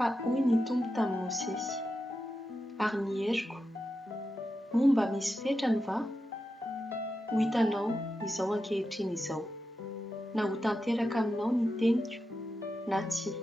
fa hoy ny Tompo tamin'i Mosesy. Ary ny heriko, moa mba misy fetrany va? Ho hitanao izao ankehitriny izao, na ho tanteraka aminao ny teniko, na tsia.